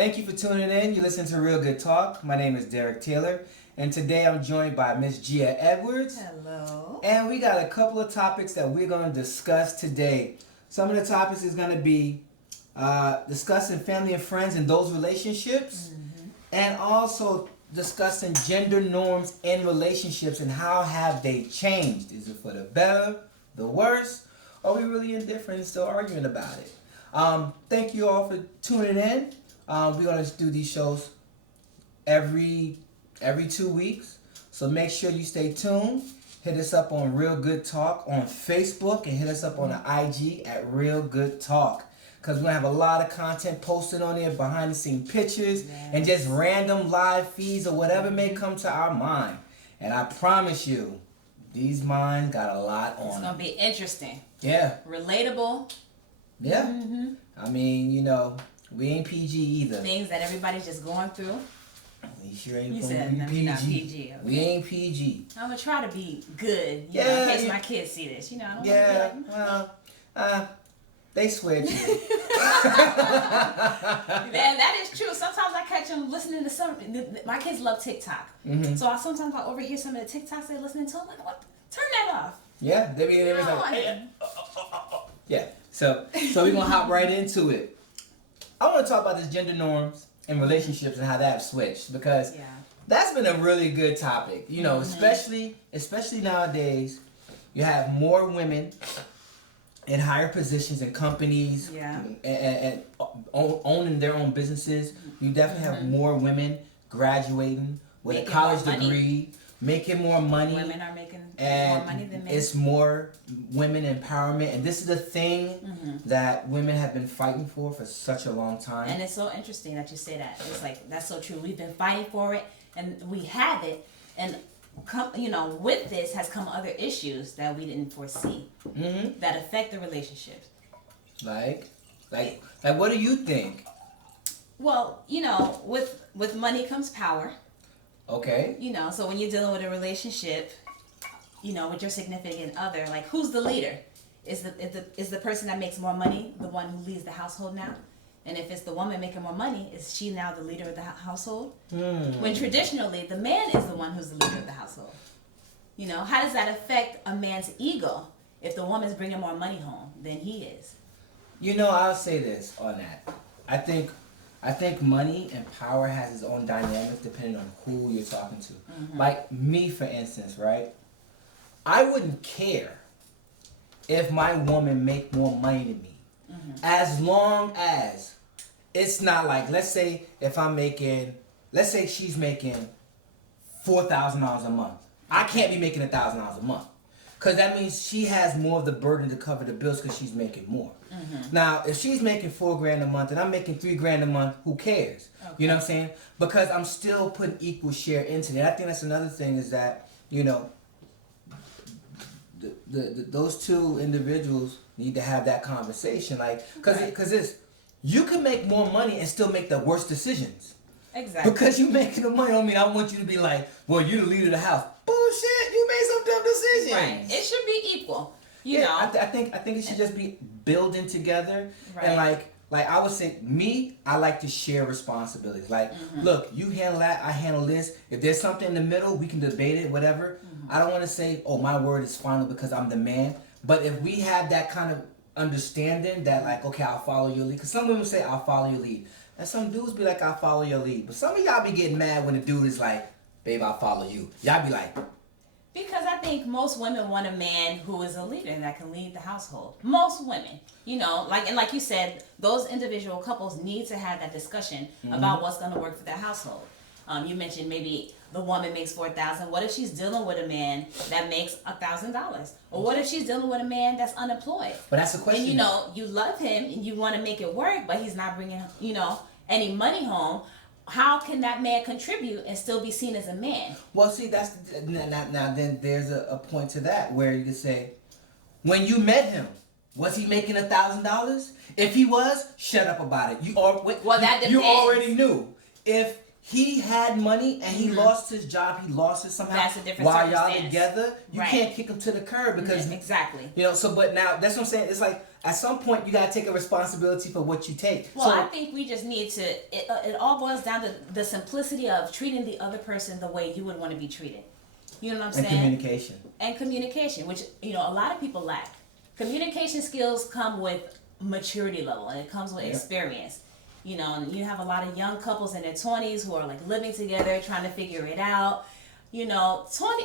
Thank you for tuning in. You listen to Real Good Talk. My name is Derek Taylor, and today I'm joined by Miss Gia Edwards. Hello. And we got a couple of topics that we're going to discuss today. Some of the topics is going to be discussing family and friends and those relationships, and also discussing gender norms in relationships and how have they changed. Is it for the better, the worse, or are we really indifferent and still arguing about it? Thank you all for tuning in. We're going to do these shows every 2 weeks. So make sure you stay tuned. Hit us up on Real Good Talk on Facebook and hit us up on the IG at Real Good Talk. Because we're going to have a lot of content posted on there, behind the scene pictures, and just random live feeds or whatever may come to our mind. And I promise you, these minds got a lot on them. It's going to be interesting. Yeah. Relatable. Yeah. Mm-hmm. I mean, you know, we ain't PG either. Things that everybody's just going through. We sure ain't You gonna said be no, PG. you're not PG. Okay. We ain't PG. I'm going to try to be good, in case my kids see this. I don't want to be like, They swear to you. that is true. Sometimes I catch them listening to my kids love TikTok. Mm-hmm. So sometimes I overhear some of the TikToks they're listening to. I'm like, what? Turn that off. Yeah, they be like, yeah. So we're gonna hop right into it. I want to talk about this gender norms and relationships and how that have switched, because that's been a really good topic. You know, especially nowadays, you have more women in higher positions in companies, and owning their own businesses. You definitely have more women graduating with a college degree, making more money. Women are making and more money than men. It's more women empowerment, and this is the thing that women have been fighting for such a long time. And it's so interesting that you say that. It's like, that's so true. We've been fighting for it, and we have it, and with this has come other issues that we didn't foresee that affect the relationships. Like what do you think? Well, with money comes power. Okay. So when you're dealing with a relationship, with your significant other, like, who's the leader? Is the person that makes more money the one who leads the household now? And if it's the woman making more money, is she now the leader of the household? When traditionally, the man is the one who's the leader of the household. How does that affect a man's ego if the woman's bringing more money home than he is? I'll say this on that. I think money and power has its own dynamics depending on who you're talking to. Like me, for instance, right? I wouldn't care if my woman make more money than me. As long as it's not like, let's say she's making $4,000 a month. I can't be making $1,000 a month, because that means she has more of the burden to cover the bills because she's making more. Now, if she's making $4,000 a month and I'm making $3,000 a month, who cares? Okay. You know what I'm saying? Because I'm still putting equal share into it. I think that's another thing, is that those two individuals need to have that conversation, like, because you can make more money and still make the worst decisions. Exactly. Because you making the money, I want you to be like, well, you're the leader of the house. Bullshit! You made some dumb decisions. Right. It should be equal. I think it should just be building together. Right. And like I would say, I like to share responsibilities. Like, look, you handle that, I handle this. If there's something in the middle, we can debate it, whatever. I don't want to say, oh, my word is final because I'm the man. But if we have that kind of understanding that, like, okay, I'll follow your lead. Because some women say, I'll follow your lead. And some dudes be like, I'll follow your lead. But some of y'all be getting mad when the dude is like, babe, I'll follow you. Y'all be like... Because I think most women want a man who is a leader that can lead the household. Most women. Like you said, those individual couples need to have that discussion about what's going to work for their household. You mentioned maybe the woman makes $4,000. What if she's dealing with a man that makes $1,000? Or what if she's dealing with a man that's unemployed? But that's the question. And you love him and you want to make it work, but he's not bringing any money home. How can that man contribute and still be seen as a man? Well, see, that's now. Then there's a point to that where you can say, when you met him, was he making $1,000? If he was, shut up about it. That depends. You already knew. If he had money and he lost his job, he lost it somehow. That's a different while y'all circumstance. together, you can't kick him to the curb because exactly. So but now that's what I'm saying. It's like at some point you gotta take a responsibility for what you take. Well, I think we just need to. It all boils down to the simplicity of treating the other person the way you would want to be treated. You know what I'm saying? And communication, which a lot of people lack. Communication skills come with maturity level, and it comes with experience. And you have a lot of young couples in their 20s who are like living together, trying to figure it out. 20.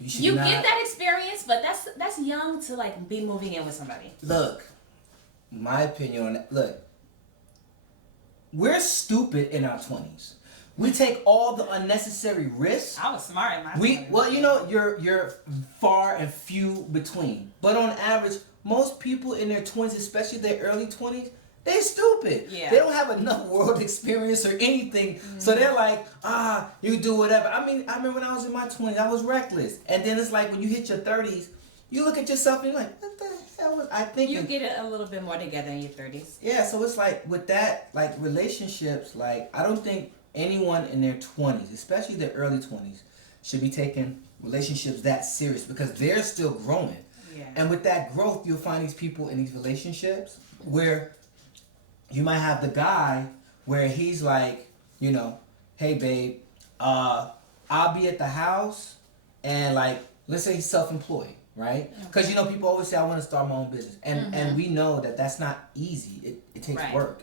You get that experience, but that's young to like be moving in with somebody. Look, my opinion on that. Look, we're stupid in our 20s. We take all the unnecessary risks. I was smart in my 20s. Well, you're far and few between. But on average, most people in their 20s, especially their early 20s, they're stupid. Yeah. They don't have enough world experience or anything. So they're like, you do whatever. I mean, I remember when I was in my 20s, I was reckless. And then it's like when you hit your 30s, you look at yourself and you're like, what the hell was I thinking? You get it a little bit more together in your 30s. Yeah, so it's like with that, like relationships, like I don't think anyone in their 20s, especially their early 20s, should be taking relationships that serious because they're still growing. Yeah. And with that growth, you'll find these people in these relationships where you might have the guy where he's like, hey babe, I'll be at the house and like, let's say he's self-employed, right? Because people always say I want to start my own business, and we know that that's not easy. It takes work.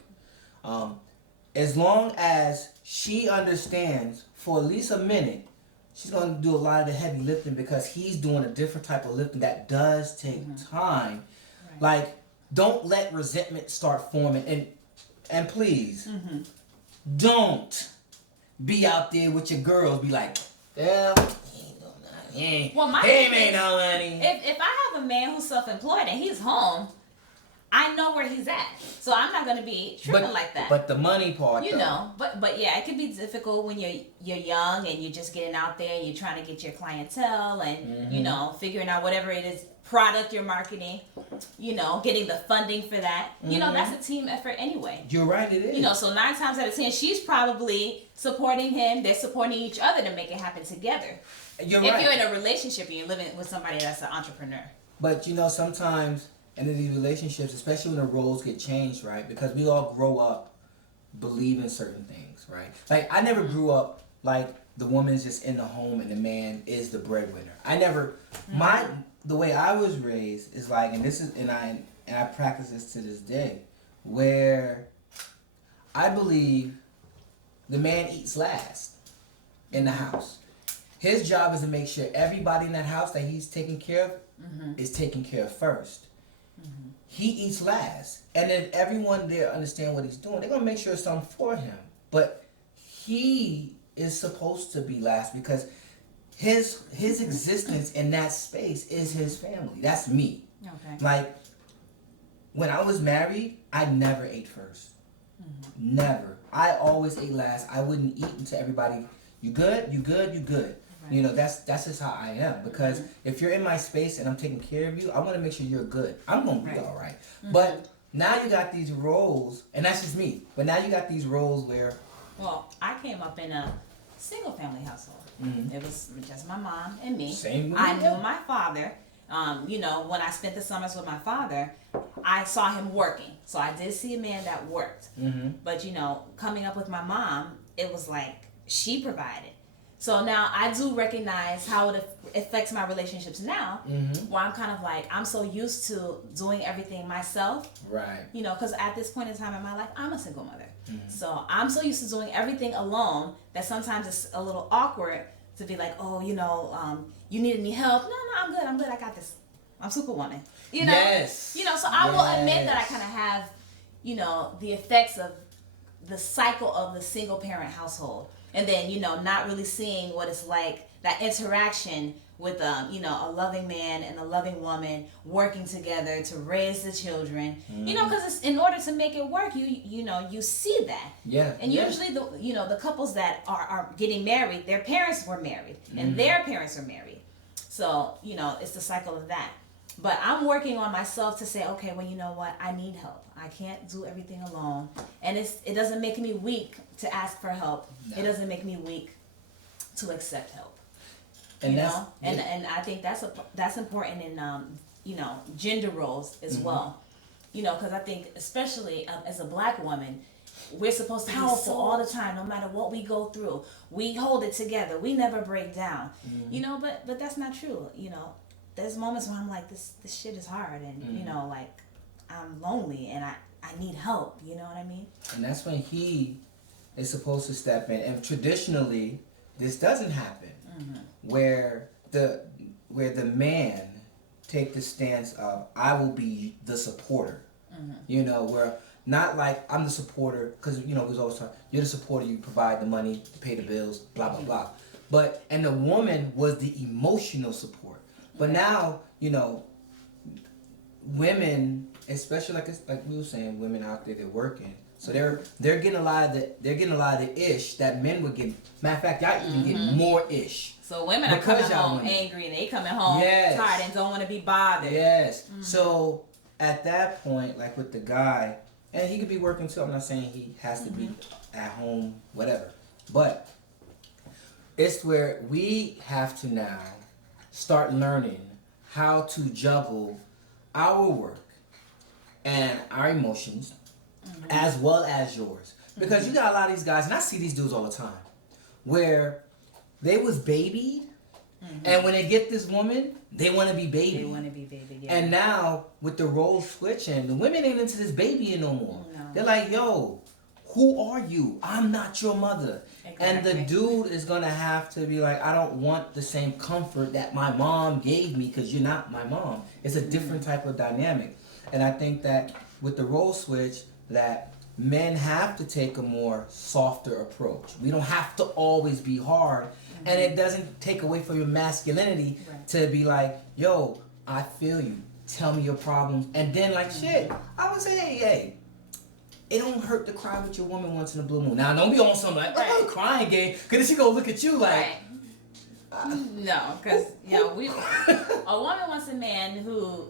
As long as she understands for at least a minute, she's going to do a lot of the heavy lifting because he's doing a different type of lifting that does take time. Right. Like, don't let resentment start forming. And please, don't be out there with your girls. Be like, well, he ain't no money. If I have a man who's self-employed and he's home, I know where he's at, so I'm not gonna be tripping like that. But the money part, but yeah, it can be difficult when you're young and you're just getting out there and you're trying to get your clientele and figuring out whatever it is product you're marketing, getting the funding for that. That's a team effort anyway. You're right, it is. So 9 times out of 10, she's probably supporting him. They're supporting each other to make it happen together. You're right. If you're in a relationship and you're living with somebody that's an entrepreneur. But sometimes. And in these relationships, especially when the roles get changed, right? Because we all grow up believing certain things, right? Like, I never grew up like the woman's just in the home and the man is the breadwinner. I never, the way I was raised is like, and I practice this to this day, where I believe the man eats last in the house. His job is to make sure everybody in that house that he's taking care of is taken care of first. He eats last, and then everyone there understand what he's doing. They're gonna make sure it's something for him, but he is supposed to be last because his existence in that space is his family. That's me. Okay. Like when I was married, I never ate first. Never. I always ate last. I wouldn't eat until everybody. You good? You good? You good? Right. That's just how I am. Because if you're in my space and I'm taking care of you, I want to make sure you're good. I'm going to be all right. But now you got these roles, and that's just me. But now you got these roles where... Well, I came up in a single family household. It was just my mom and me. Same with I knew my father. When I spent the summers with my father, I saw him working. So I did see a man that worked. But, coming up with my mom, it was like she provided. So now I do recognize how it affects my relationships now, where I'm kind of like, I'm so used to doing everything myself. Right. Because at this point in time in my life, I'm a single mother. So I'm so used to doing everything alone that sometimes it's a little awkward to be like, you need any help? No, I'm good. I got this. I'm Superwoman. Yes. So I will admit that I kind of have, the effects of the cycle of the single parent household. And then, not really seeing what it's like, that interaction with, a loving man and a loving woman working together to raise the children. Because in order to make it work, you see that. Yeah. And usually, the couples that are getting married, their parents were married, and their parents are married. So, it's the cycle of that. But I'm working on myself to say, okay, well, you know what? I need help. I can't do everything alone. And it doesn't make me weak to ask for help. No. It doesn't make me weak to accept help. And and I think that's important in gender roles as well. Because I think especially as a black woman, we're supposed to be powerful all the time, no matter what we go through. We hold it together. We never break down. But that's not true. There's moments when I'm like, this shit is hard, and I'm lonely and I need help. You know what I mean? And that's when he is supposed to step in. And traditionally, this doesn't happen, where the man take the stance of, I will be the supporter. Where not like I'm the supporter, because we was always talking, you're the supporter, you provide the money, you pay the bills, blah blah blah. And the woman was the emotional support. But now, women, especially like we were saying, women out there, they're working, so they're getting a lot of the ish that men would get. Matter of fact, y'all even get more ish. So women are coming home angry, and they coming home tired and don't want to be bothered. Yes. So at that point, like with the guy, and he could be working too. I'm not saying he has to be at home, whatever. But it's where we have to now start learning how to juggle our work and our emotions as well as yours. Because you got a lot of these guys, and I see these dudes all the time, where they was babied, and when they get this woman, they want to be baby. They want to be baby, yeah. And now, with the role switching, the women ain't into this baby no more. No. They're like, yo, who are you? I'm not your mother. Exactly. And the dude is going to have to be like, I don't want the same comfort that my mom gave me because you're not my mom. It's a different type of dynamic. And I think that with the role switch, that men have to take a more softer approach. We don't have to always be hard. And it doesn't take away from your masculinity to be like, yo, I feel you. Tell me your problems. And then like, shit, I would say, hey, it don't hurt to cry with your woman once in a blue moon. Now, don't be on something like, oh, crying game. Because then she go look at you like. No, because, a woman wants a man who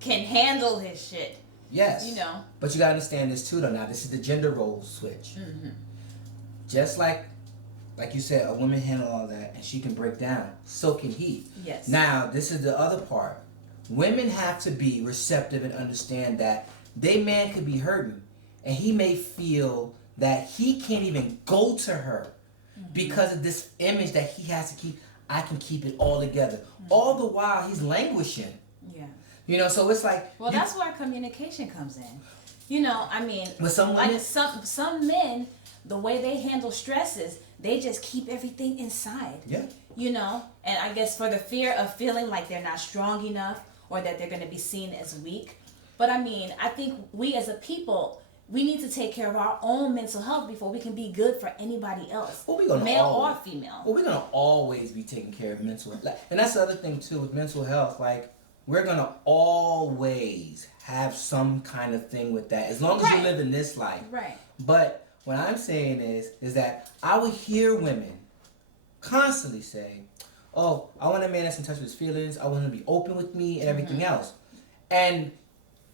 can handle his shit. Yes. But you got to understand this too, though. Now, this is the gender role switch. Just like you said, a woman handle all that and she can break down. So can he. Yes. Now, this is the other part. Women have to be receptive and understand that they man could be hurting and he may feel that he can't even go to her because of this image that he has to keep. I can keep it all together. All the while he's languishing. Yeah. So it's like. Well, that's where communication comes in. I mean, with some women, like some men, the way they handle stresses, they just keep everything inside. Yeah. And I guess for the fear of feeling like they're not strong enough or that they're going to be seen as weak. But I mean, I think we as a people, we need to take care of our own mental health before we can be good for anybody else, male or female. Well, we're going to always be taking care of mental health. And that's the other thing, too, with mental health. Like, we're going to always have some kind of thing with that, as long as you live in this life. Right. But what I'm saying is that I would hear women constantly say, oh, I want a man that's in touch with his feelings. I want him to be open with me and everything else. And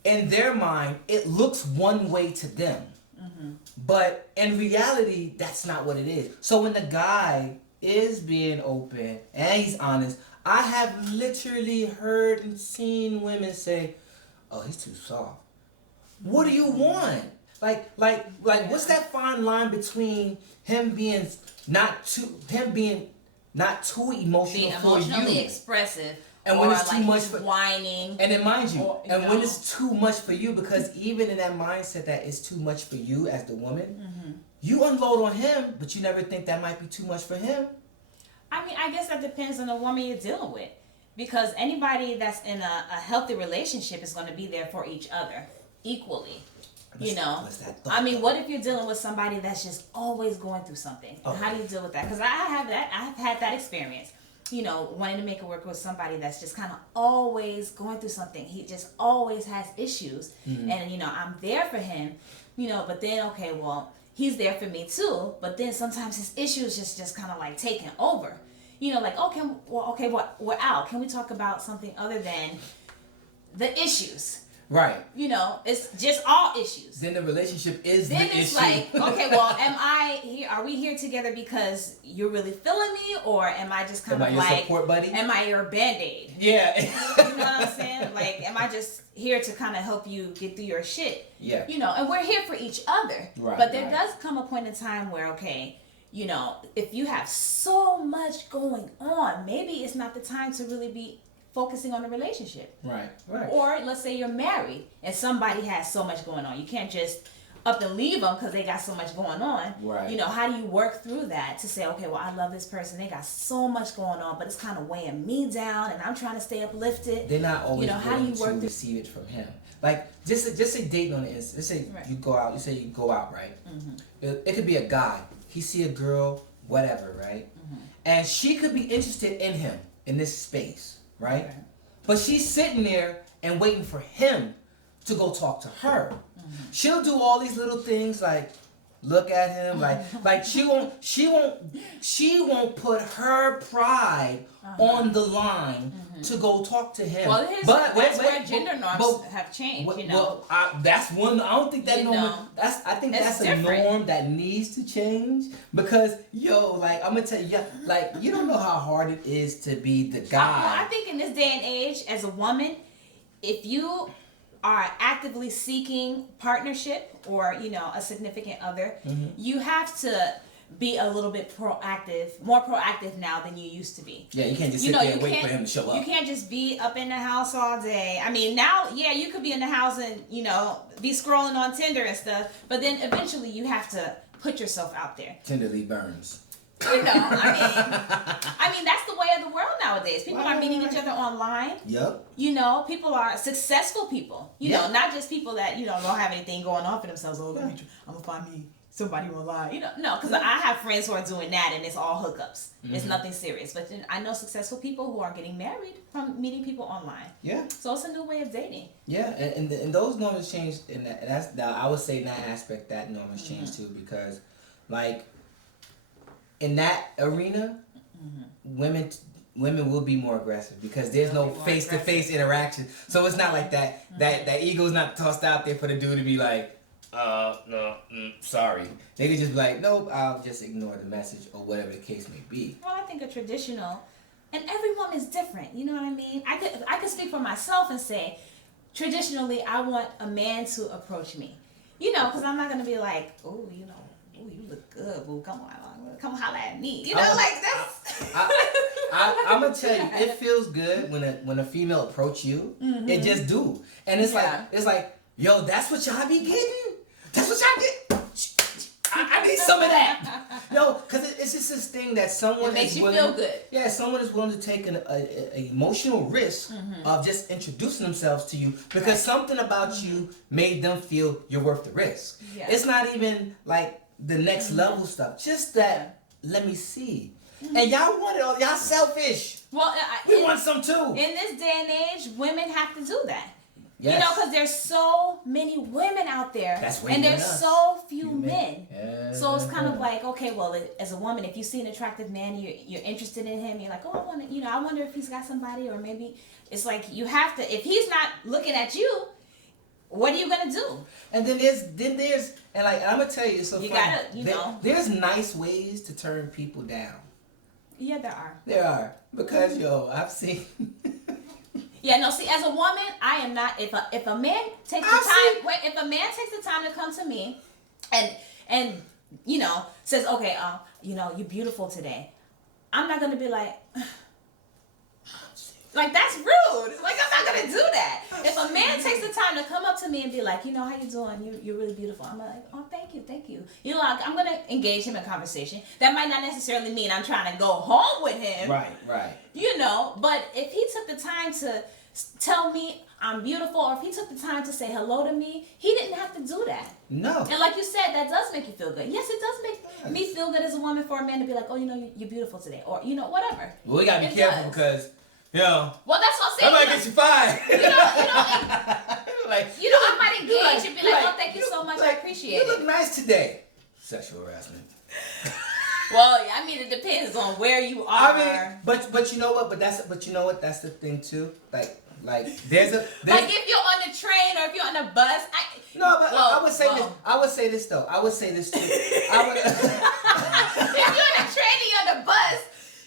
in their mind, it looks one way to them. But in reality, that's not what it is. So when the guy is being open and he's honest, I have literally heard and seen women say, oh, he's too soft. What do you want? Like, what's that fine line between him being not too emotional being for you, emotionally expressive, and when it's too much for whining, and then mind you, when it's too much for you, because even in that mindset that it's too much for you as the woman, you unload on him, but you never think that might be too much for him. I mean, I guess that depends on the woman you're dealing with, because anybody that's in a healthy relationship is going to be there for each other equally. I mean, what if you're dealing with somebody that's just always going through something? How do you deal with that? Because I've had that experience. Wanting to make it work with somebody that's just kind of always going through something. He just always has issues, and I'm there for him. But then he's there for me too. But then sometimes his issues just kind of like taking over. We're out. Can we talk about something other than the issues. Right. You know, it's just all issues. Then the relationship is then the it's issue. like, okay, well, am I here? Are we here together because you're really feeling me, or am I just kind am of I your like, support buddy? am I your Band-Aid? Yeah. You know what I'm saying? Like, am I just here to kind of help you get through your shit? Yeah. You know, and we're here for each other. Right. But there does come a point in time where, okay, you know, if you have so much going on, maybe it's not the time to really be focusing on the relationship. Right. Right. Or let's say you're married and somebody has so much going on. You can't just up and leave them because they got so much going on. Right. You know, how do you work through that to say, okay, well, I love this person. They got so much going on, but it's kind of weighing me down and I'm trying to stay uplifted. They're not always how do you work to through receive it from him. Like, just say dating on the Insta. Let's say Right. you go out. You say you go out, right? It could be a guy. He see a girl, whatever, right? And she could be interested in him in this space, right? Okay. But she's sitting there and waiting for him to go talk to her. She'll do all these little things like look at him, like she won't put her pride on the line to go talk to him. Well, that's where gender norms have changed, you know. Well, that's one. I don't think that You norm. know, I think it's that's different. a norm that needs to change because like I'm gonna tell you, like you don't know how hard it is to be the guy. I think in this day and age, as a woman, if you are actively seeking partnership or, you know, a significant other, you have to be a little bit more proactive now than you used to be. Yeah, you can't just sit there and wait for him to show up. You can't just be up in the house all day. I mean, now, yeah, you could be in the house and, you know, be scrolling on Tinder and stuff, but then eventually you have to put yourself out there. Tenderly burns. You know, I mean, that's the way of the world nowadays. People are meeting each other online. Yep. You know, people are successful people. You know, not just people that, you know, don't have anything going on for themselves. Oh, I'm gonna find me somebody online. You know, no, because I have friends who are doing that, and it's all hookups. It's nothing serious. But then I know successful people who are getting married from meeting people online. Yeah. So it's a new way of dating. Yeah, and those norms changed, and that's now I would say in that aspect that norm has changed too, because like in that arena, women will be more aggressive because there's no face-to-face interaction. So it's not like that that ego's not tossed out there for the dude to be like, no, sorry. They could just be like, nope, I'll just ignore the message or whatever the case may be. Well, I think a traditional, and every woman is different. You know what I mean? I could speak for myself and say, traditionally, I want a man to approach me. You know, because I'm not gonna be like, oh, you know, oh, you look good, boo. Come holler at me. You know, like that's. I'm gonna tell you, it feels good when a female approach you. It just do, and it's like, yo, that's what y'all be getting. That's what y'all get. I need some of that. No, because it's just this thing that someone It makes is you willing, feel good. Yeah, someone is willing to take an emotional risk of just introducing themselves to you because something about you made them feel you're worth the risk. Yeah. It's not even like the next level stuff. Just that, let me see. And y'all want it all. Y'all selfish. Well, We want some too. In this day and age, women have to do that. Yes. You know, because there's so many women out there, That's way and more there's than us. so few men. Yeah. So it's kind of like, okay, well, as a woman, if you see an attractive man, you're interested in him. You're like, oh, I want to, you know, I wonder if he's got somebody, or maybe it's like you have to. If he's not looking at you, what are you gonna do? And then there's and like I'm gonna tell you, it's so You funny. gotta, you know. There's nice ways to turn people down. Yeah, there are. There are because I've seen. Yeah, no. See, as a woman, I am not. If a man takes the time, if a man takes the time to come to me, and you know says, okay, you know, you're beautiful today, I'm not gonna be like. Like, that's rude. Like, I'm not gonna do that. If a man takes the time to come up to me and be like, you know, how you doing? You're really beautiful. I'm like, oh, thank you. You know, like, I'm gonna engage him in conversation. That might not necessarily mean I'm trying to go home with him. Right. You know, but if he took the time to tell me I'm beautiful, or if he took the time to say hello to me, he didn't have to do that. No. And like you said, that does make you feel good. Yes, it does make me feel good as a woman for a man to be like, oh, you know, you're beautiful today, or you know, whatever. Well, we gotta be careful because. Well, that's what I'm saying. That might get you fired. I might engage and be like, oh, thank you so much, I appreciate it. You look nice today. Sexual harassment. Well, I mean, it depends on where you are. I mean, but you know what? But you know what? That's the thing too. Like, Like there's like if you're on the train or if you're on the bus. I would say this. I would say this though. I would say this too. If you're on the train and you're on the bus,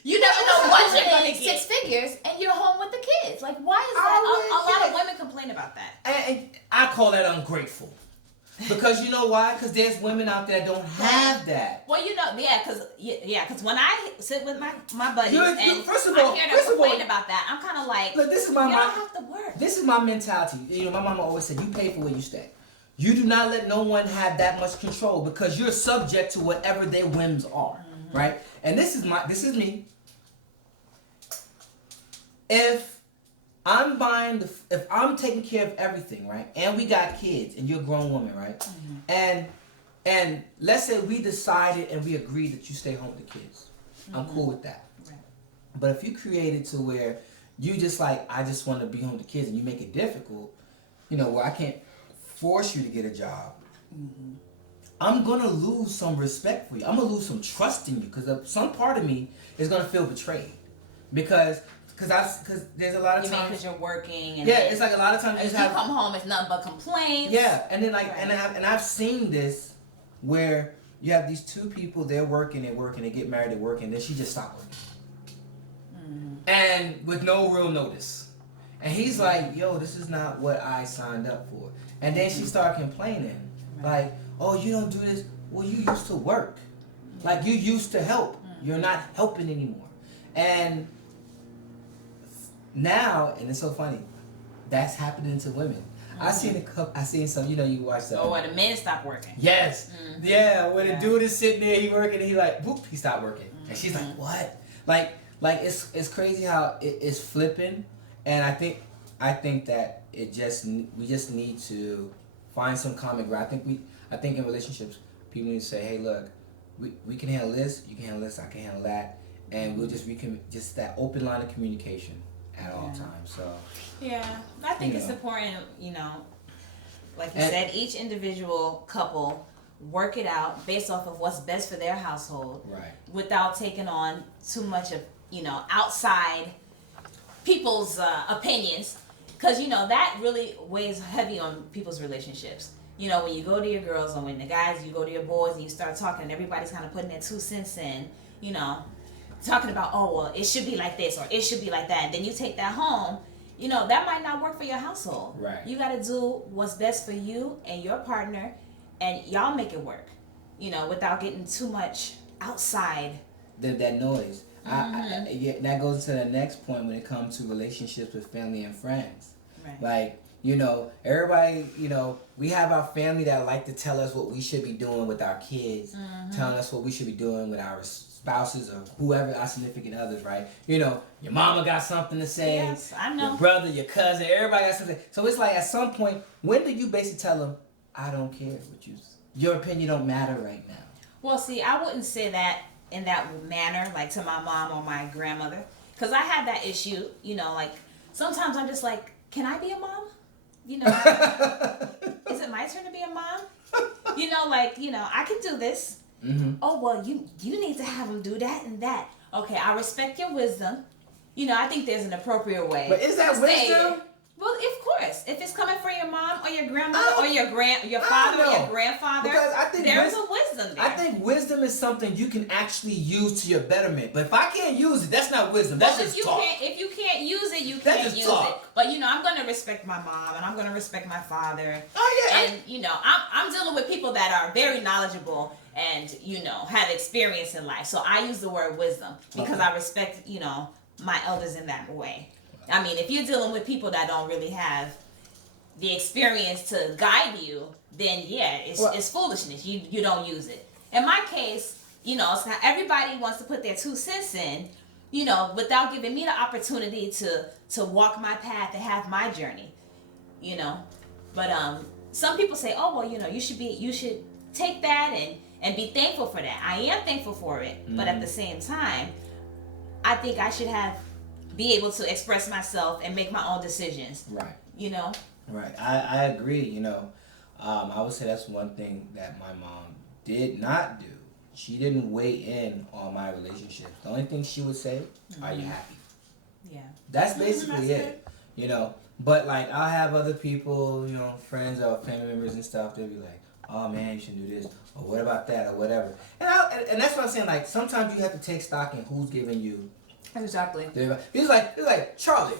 you never know what you're gonna get. 6 figures and you're home with the kids. Like why is that? A lot of women complain about that. And I call that ungrateful. Because you know why? Because there's women out there that don't have that. Well, because when I sit with my buddies and first of all, I hear them complain about that, I'm kind of like, look, this is my you don't have to work. This is my mentality. You know, my mama always said, you pay for where you stay. You do not let no one have that much control because you're subject to whatever their whims are, right? And this is me. If I'm taking care of everything, right? And we got kids, and you're a grown woman, right? And let's say we decided and we agreed that you stay home with the kids. I'm cool with that. Right. But if you create it to where you just like, I just want to be home with the kids, and you make it difficult, you know, where I can't force you to get a job, I'm gonna lose some respect for you. I'm gonna lose some trust in you because some part of me is gonna feel betrayed because there's a lot of times because you're working. And it's like a lot of times you come home, it's nothing but complaints. Yeah, and then like and I've seen this where you have these two people, they get married, they work, and then she just stopped working, and with no real notice, and he's like, "Yo, this is not what I signed up for," and then she started complaining, like, "Oh, you don't do this. Well, you used to work, like you used to help. You're not helping anymore," and now, and it's so funny, that's happening to women. I seen some, you know, you watch that. Oh, when the men stop working. Yes. Yeah, when the dude is sitting there, he working, and he like, whoop, he stopped working. And she's like, what? Like it's crazy how it's flipping, and I think that we just need to find some common ground. I think in relationships, people need to say, hey, look, we can handle this, you can handle this, I can handle that, and we can just that open line of communication at all times. So I think it's important, you know, like you said, each individual couple work it out based off of what's best for their household, right, without taking on too much of, you know, outside people's opinions, because you know that really weighs heavy on people's relationships. You know, when you go to your girls or when the guys, you go to your boys and you start talking and everybody's kind of putting their 2 cents in, you know, talking about, oh, well, it should be like this or it should be like that. And then you take that home, you know, that might not work for your household. Right. You got to do what's best for you and your partner, and y'all make it work, you know, without getting too much outside. That noise. That goes to the next point when it comes to relationships with family and friends. Right. Like, you know, everybody, you know, we have our family that like to tell us what we should be doing with our kids, telling us what we should be doing with our spouses or whoever, our significant others, right? You know, your mama got something to say. Yes, I know. Your brother, your cousin, everybody got something. So it's like at some point, when do you basically tell them, I don't care what your opinion don't matter right now? Well, see, I wouldn't say that in that manner, like to my mom or my grandmother, because I had that issue, you know, like sometimes I'm just like, can I be a mom? You know, is it my turn to be a mom? You know, like, you know, I can do this. Oh, well, you need to have them do that and that. Okay, I respect your wisdom. You know, I think there's an appropriate way. But is that wisdom? Well, of course. If it's coming from your mom or your grandmother or your father or your grandfather, because I think there's a wisdom there. I think wisdom is something you can actually use to your betterment. But if I can't use it, that's not wisdom. That's just talk. If you can't use it, you can't use it. But you know, I'm gonna respect my mom and I'm gonna respect my father. Oh yeah. And you know, I'm dealing with people that are very knowledgeable and you know have experience in life. So I use the word wisdom because I respect, you know, my elders in that way. I mean, if you're dealing with people that don't really have the experience to guide you, then yeah, it's foolishness. You don't use it. In my case, you know, it's not, everybody wants to put their 2 cents in, you know, without giving me the opportunity to walk my path and have my journey, you know. But some people say, oh well, you know, you should take that and be thankful for that. I am thankful for it, but at the same time, I think I should be able to express myself and make my own decisions. Right. You know? Right. I agree, you know. I would say that's one thing that my mom did not do. She didn't weigh in on my relationships. The only thing she would say, are you happy? Yeah. That's basically it. You know, But like I'll have other people, you know, friends or family members and stuff. They'll be like, "Oh man, you should do this," or "What about that?" or whatever. And that's what I'm saying. Like sometimes you have to take stock in who's giving you. Exactly. It's like Charlie.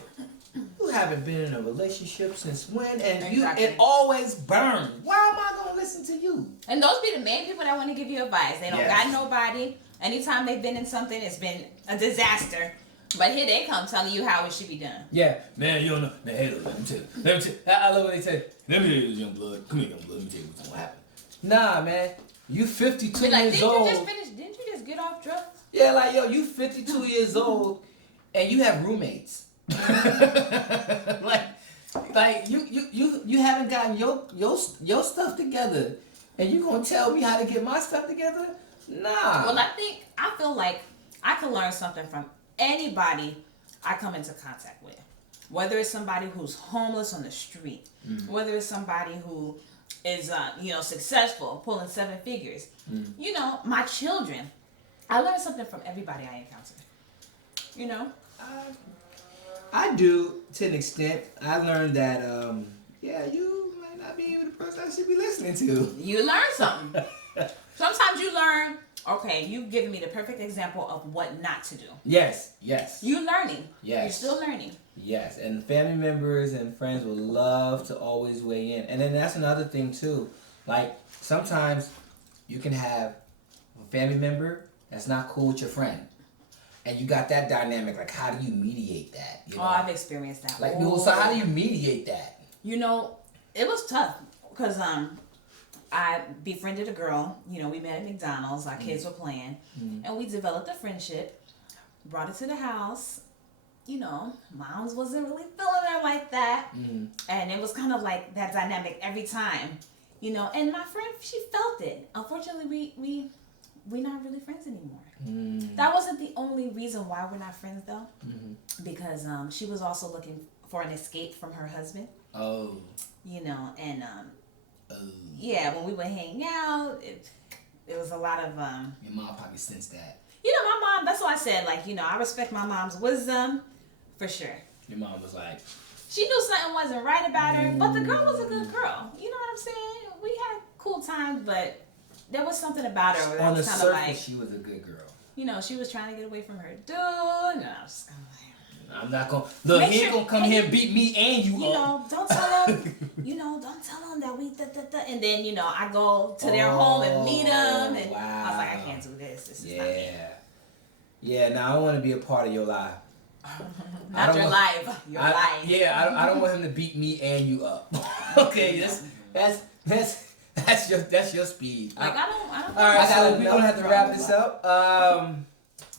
You haven't been in a relationship since when, and Exactly. it always burns. Why am I gonna listen to you? And those be the main people that want to give you advice. They don't Yes. got nobody. Anytime they've been in something, it's been a disaster. But here they come telling you how it should be done. Yeah, man, you don't know. Man, hey, look, let me tell you. I love what they say. Let me tell you, young blood. Come here, young blood. Let me tell you what's gonna happen. Nah, man, you 52 Be like, years didn't old. you just finish? Didn't you just get off drugs? Yeah, like yo, you 52 years old, and you have roommates. like you haven't gotten your stuff together, and you gonna tell me how to get my stuff together? Nah. Well, I feel like I can learn something from anybody I come into contact with. Whether it's somebody who's homeless on the street, whether it's somebody who is successful, pulling 7 figures. You know, my children. I learn something from everybody I encounter. You know? I do to an extent. I learned that you might not be the person I should be listening to. You learn something. Sometimes you learn, okay, you've given me the perfect example of what not to do. Yes. You learning. Yes. You're still learning. Yes, and family members and friends will love to always weigh in. And then that's another thing too. Like sometimes you can have a family member that's not cool with your friend. And you got that dynamic, like how do you mediate that? You know? Oh, I've experienced that. Like, so how do you mediate that? You know, it was tough because I befriended a girl. You know, we met at McDonald's. Our kids were playing, and we developed a friendship. Brought it to the house. You know, moms wasn't really feeling her like that, and it was kind of like that dynamic every time. You know, and my friend, she felt it. Unfortunately, we're not really friends anymore. That wasn't the only reason why we're not friends though, because she was also looking for an escape from her husband. Oh. You know, and yeah, when we would hang out, it was a lot of Your mom probably sensed that. You know, my mom. That's why I said, like, you know, I respect my mom's wisdom, for sure. Your mom was like, she knew something wasn't right about her, but the girl was a good girl. You know what I'm saying? We had cool times, but there was something about her that on the was kind of surface, like, she was a good girl. you know, she was trying to get away from her dude, and I was just kind of like, I'm not gonna look. Make He ain't sure- gonna come here and beat me and you you up. know, don't tell them, don't tell them that we and then, you know, I go to their home and meet them, and I was like, I can't do this. This is not me. Yeah. Now I don't want to be a part of your life. Not your life. Your life. Yeah, I don't want him to beat me and you up. Okay, that's your speed. Like I don't. All right, so we're gonna have to wrap this up.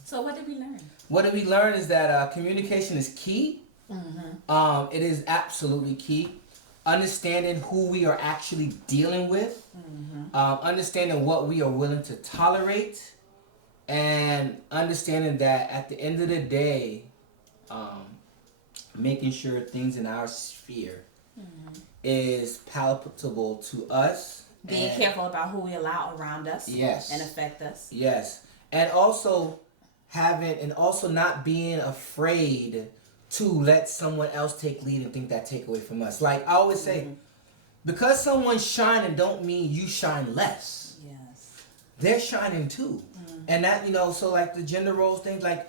So what did we learn? What did we learn is that communication is key. It is absolutely key. Understanding who we are actually dealing with, understanding what we are willing to tolerate, and understanding that at the end of the day, making sure things in our sphere is palatable to us. Being careful about who we allow around us. Yes. And affect us. Yes. And also not being afraid to let someone else take lead and think that take away from us. Like I always say, because someone's shining don't mean you shine less. Yes. They're shining too. And that, you know, so like the gender roles things, like,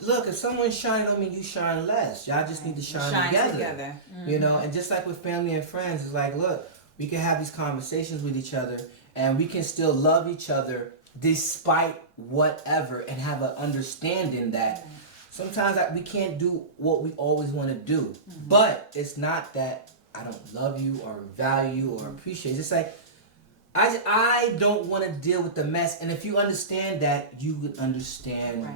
look, if someone's shining don't mean you shine less. Y'all just need to shine together. You know, and just like with family and friends, it's like, look, we can have these conversations with each other and we can still love each other despite whatever and have an understanding that sometimes we can't do what we always want to do. But it's not that I don't love you or value you or appreciate you. It's like I don't want to deal with the mess. And if you understand that, you would understand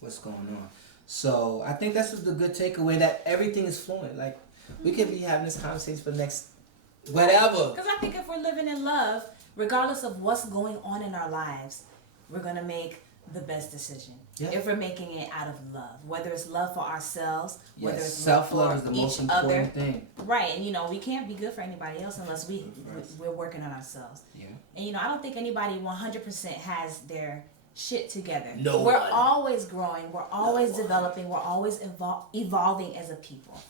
what's going on. So I think that's the good takeaway, that everything is flowing. Like we could be having this conversation for the next whatever. Because I think if we're living in love, regardless of what's going on in our lives, we're going to make the best decision. Yep. If we're making it out of love, whether it's love for ourselves, whether it's self-love is the most important thing. Right, and you know, we can't be good for anybody else unless we're working on ourselves. Yeah. And you know, I don't think anybody 100% has their shit together. No. We're always growing, we're always developing, we're always evolving as a people.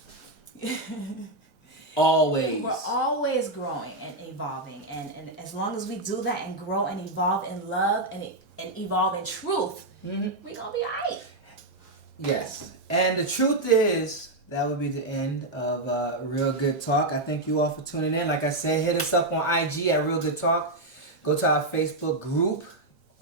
Always. We're always growing and evolving, and as long as we do that and grow and evolve in love and evolve in truth, we're gonna be alright. Yes, and the truth is that would be the end of Real Good Talk. I thank you all for tuning in. Like I said, hit us up on IG at Real Good Talk. Go to our Facebook group,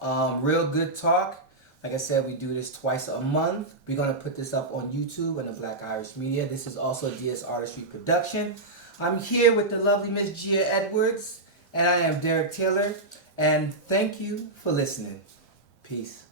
Real Good Talk. Like I said, we do this twice a month. We're going to put this up on YouTube and the Black Irish Media. This is also DS Artistry production. I'm here with the lovely Miss Gia Edwards, and I am Derek Taylor. And thank you for listening. Peace.